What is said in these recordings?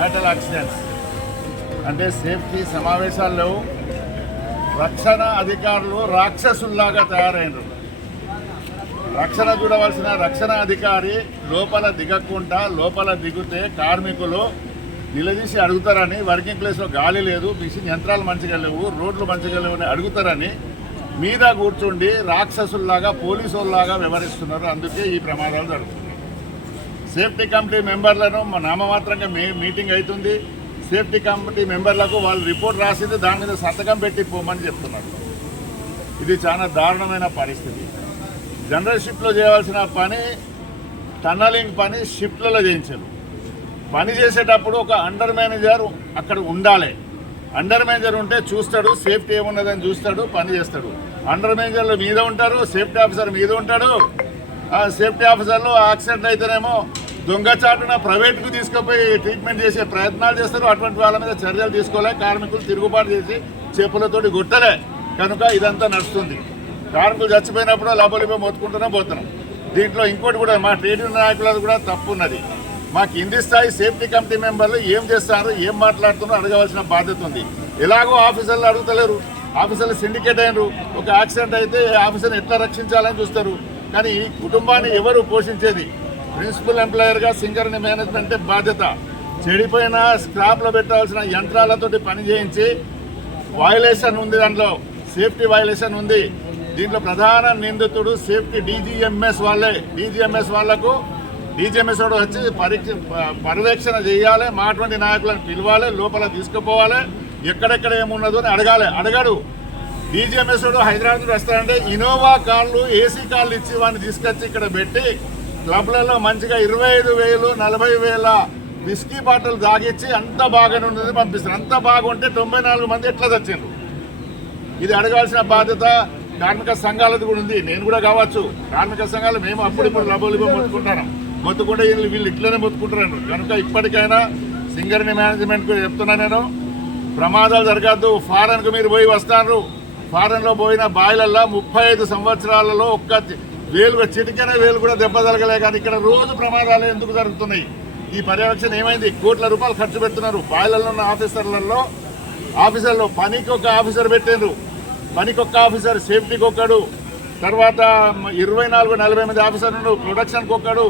Fatal accidents అంటే safety సమావేశాల్లో రక్షణ అధికారులు రాక్షసుల్లాగా తయారైనరు. రక్షణ చూడవలసిన రక్షణ అధికారి లోపల దిగకుండా లోపల దిగితే కార్మికులు నిలదీసి అడుగుతారని వర్కింగ్ ప్లేస్లో గాలి లేదు మిషన్ యంత్రాలు మంచిగా లేవు రోడ్లు మంచిగా లేవు అని అడుగుతారని మీద కూర్చుండి రాక్షసుల్లాగా పోలీసుల్లాగా వ్యవహరిస్తున్నారు. అందుకే ఈ ప్రమాదాలు జరుగుతున్నాయి. సేఫ్టీ కమిటీ మెంబర్లను మా నామమాత్రంగా మే మీటింగ్ అవుతుంది. సేఫ్టీ కమిటీ మెంబర్లకు వాళ్ళు రిపోర్ట్ రాసింది దాని మీద సంతకం పెట్టి పోమని చెప్తున్నారు. ఇది చాలా దారుణమైన పరిస్థితి. జనరల్ షిఫ్ట్లో చేయవలసిన పని టన్నలింగ్ పని షిఫ్ట్లలో చేయించారు. పని చేసేటప్పుడు ఒక అండర్ మేనేజర్ అక్కడ ఉండాలి. అండర్ మేనేజర్ ఉంటే చూస్తాడు సేఫ్టీ ఏమున్నదని చూస్తాడు పని చేస్తాడు. అండర్ మేనేజర్లు మీద ఉంటారు సేఫ్టీ ఆఫీసర్ మీద ఉంటాడు. ఆ సేఫ్టీ ఆఫీసర్లు యాక్సిడెంట్ అయితేనేమో దొంగచాటున ప్రైవేట్కు తీసుకుపోయి ట్రీట్మెంట్ చేసే ప్రయత్నాలు చేస్తారు. అటువంటి వాళ్ళ మీద చర్యలు తీసుకోలే. కార్మికులు తిరుగుబాటు చేసి చెప్పులతోటి గుట్టలే కనుక ఇదంతా నడుస్తుంది. కార్మికులు చచ్చిపోయినప్పుడు లబలిపో మొత్తుకుంటూనే పోతున్నాం. దీంట్లో ఇంకోటి కూడా మా ట్రేడ్ నాయకులది కూడా తప్పు ఉన్నది మా కింది స్థాయి సేఫ్టీ కమిటీ మెంబర్లు ఏం చేస్తారు ఏం మాట్లాడుతున్నారో అడగవలసిన బాధ్యత ఉంది. ఎలాగో ఆఫీసర్లు అడుగుతలేరు. ఆఫీసర్లు సిండికేట్ అయినరు. ఒక యాక్సిడెంట్ అయితే ఆఫీసర్ని ఎట్లా రక్షించాలని చూస్తారు. కానీ ఈ కుటుంబాన్ని ఎవరు పోషించేది? ప్రిన్సిపల్ ఎంప్లాయర్గా సింగర్ని మేనేజ్మెంట్ బాధ్యత. చెడిపోయిన స్క్రాప్లో పెట్టాల్సిన యంత్రాలతోటి పని చేయించి వయలేషన్ ఉంది దాంట్లో. సేఫ్టీ వయలేషన్ ఉంది. దీంట్లో ప్రధాన నిందితుడు సేఫ్టీ డీజీఎంఎస్ వాళ్ళే. డీజీఎంఎస్ వాళ్ళకు డీజీఎంఎస్ వాడు వచ్చి పరీక్ష పర్యవేక్షణ చేయాలి. మాటువంటి నాయకులను పిలవాలి లోపల తీసుకుపోవాలి. ఎక్కడెక్కడ ఏమున్నదో అని అడగాలి. అడగాడు. డీజీఎంఎస్ వాడు హైదరాబాద్ నుండి వస్తారంటే ఇనోవా కార్లు ఏసీ కార్లు ఇచ్చి వాడిని తీసుకొచ్చి ఇక్కడ పెట్టి క్లబ్లలో మంచిగా ఇరవై ఐదు వేలు నలభై వేల విస్కీ బాటిల్ తాగిచ్చి అంత బాగానే ఉన్నది పంపిస్తారు. అంత బాగుంటే తొంభై నాలుగు మంది ఎట్లా తెచ్చిండ్రు ఇది అడగాల్సిన బాధ్యత కార్మిక సంఘాలది కూడా ఉంది. నేను కూడా కావచ్చు. కార్మిక సంఘాలు మేము అప్పుడిప్పుడు లబోలిబో మొత్తుకుంటాను. మొత్తుకుంటే వీళ్ళు వీళ్ళు ఇట్లనే మొత్తుకుంటున్నారు. కనుక ఇప్పటికైనా సింగర్ని మేనేజ్మెంట్కు చెప్తున్నా నేను ప్రమాదాలు జరగద్దు. ఫారెన్కు మీరు పోయి వస్తారు ఫారెన్లో పోయిన బాయిలల్లో ముప్పై ఐదు సంవత్సరాలలో ఒక్క వేలు చిటికెన వేలు కూడా దెబ్బ తగలే కానీ ఇక్కడ రోజు ప్రమాదాలు ఎందుకు జరుగుతున్నాయి? ఈ పర్యవేక్షణ ఏమైంది? కోట్ల రూపాయలు ఖర్చు పెడుతున్నారు. బాయిలలో ఉన్న ఆఫీసర్లలో ఆఫీసర్లో పనికి ఒక ఆఫీసర్ పెట్టారు పనికి ఒక్క ఆఫీసర్ సేఫ్టీకి ఒక్కడు తర్వాత ఇరవై నాలుగు నలభై మంది ఆఫీసర్లు ప్రొడక్షన్కి ఒక్కడు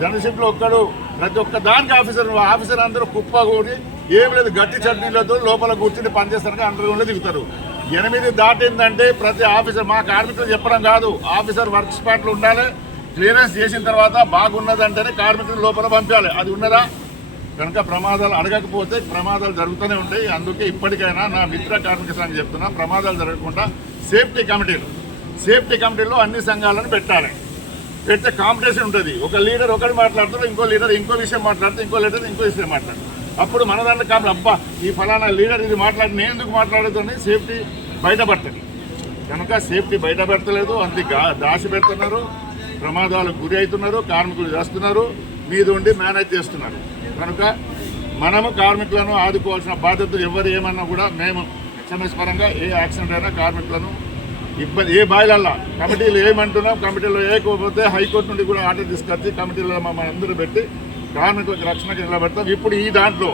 జనరల్షిప్లో ఒక్కడు. ప్రతి ఒక్క దానికి ఆఫీసర్ ఆఫీసర్ అందరూ కుప్ప కూడి ఏం లేదు గట్టి చట్నీలతో లోపల కూర్చుని పనిచేస్తారని అండర్ దిగుతారు. ఎనిమిది దాటిందంటే ప్రతి ఆఫీసర్ మా కార్మికులు చెప్పడం కాదు. ఆఫీసర్ వర్క్ స్పాట్లు ఉండాలి క్లియరెన్స్ చేసిన తర్వాత బాగున్నదంటేనే కార్మికులు లోపల పంపించాలి అది ఉన్నదా? కనుక ప్రమాదాలు అడగకపోతే ప్రమాదాలు జరుగుతూనే ఉంటాయి. అందుకే ఇప్పటికైనా నా మిత్ర కార్మిక సంఘం చెప్తున్నా ప్రమాదాలు జరగకుండా సేఫ్టీ కమిటీలు సేఫ్టీ కమిటీలో అన్ని సంఘాలను పెట్టాలి. పెడితే కాంపిటీషన్ ఉంటుంది. ఒక లీడర్ ఒకటి మాట్లాడుతారు ఇంకో లీడర్ ఇంకో విషయం మాట్లాడుతూ ఇంకో లీడర్ ఇంకో విషయం మాట్లాడతారు అప్పుడు మన దాంట్లో కాబట్టి అబ్బా ఈ ఫలానా లీడర్ ఇది మాట్లాడి నేను ఎందుకు మాట్లాడుతుంది సేఫ్టీ బయటపడుతుంది కనుక సేఫ్టీ బయట పెడతలేదు అంతే దాసి దాచి పెడుతున్నారు ప్రమాదాలకు గురి అవుతున్నారు కార్మికులు చేస్తున్నారు మీద ఉండి మేనేజ్ చేస్తున్నారు. కనుక మనము కార్మికులను ఆదుకోవాల్సిన బాధ్యత ఎవరు ఏమన్నా కూడా మేము హెచ్ఎంఎస్ పరంగా ఏ యాక్సిడెంట్ అయినా కార్మికులను ఇబ్బంది ఏ బాయిలల్లా కమిటీలు ఏమంటున్నాం కమిటీలో ఏకపోతే హైకోర్టు నుండి కూడా ఆర్డర్ తీసుకొచ్చి కమిటీలో మమ్మల్ని అందరూ పెట్టి కార్మికులకు రక్షణకి నిలబెడతాం ఇప్పుడు ఈ దాంట్లో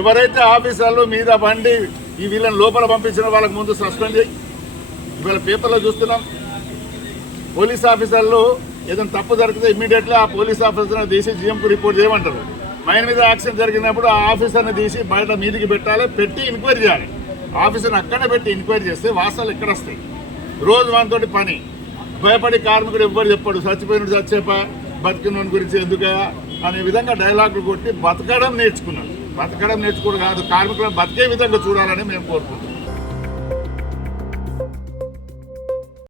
ఎవరైతే ఆఫీసర్లు మీద బండి ఈ వీళ్ళని లోపల పంపించిన వాళ్ళకి ముందు సస్పెండ్ చేయి. ఇవాళ పేపర్లో చూస్తున్నాం. పోలీస్ ఆఫీసర్లు ఏదైనా తప్పు జరిగితే ఇమ్మీడియట్లీ ఆ పోలీస్ ఆఫీసర్ని తీసి జీఎంకు రిపోర్ట్ చేయమంటారు. మైన మీద యాక్సిడెంట్ జరిగినప్పుడు ఆ ఆఫీసర్ని తీసి బయట మీదికి పెట్టాలి పెట్టి ఎంక్వైరీ చేయాలి. ఆఫీసర్ని అక్కడే పెట్టి ఎంక్వైరీ చేస్తే వాసాలు ఎక్కడ వస్తాయి? రోజు మనతోటి పని. భయపడి కార్మికుడు ఎవ్వరు చెప్పాడు. చచ్చిపోయినట్టు చచ్చేపా బతికినోని గురించి ఎందుకయా అనే విధంగా డైలాగులు కొట్టి బతకడం నేర్చుకున్నాడు బతకడం నేర్చుకోవడం కాదు కార్మికులను బతికే విధంగా చూడాలని మేము కోరుకుంటున్నాం.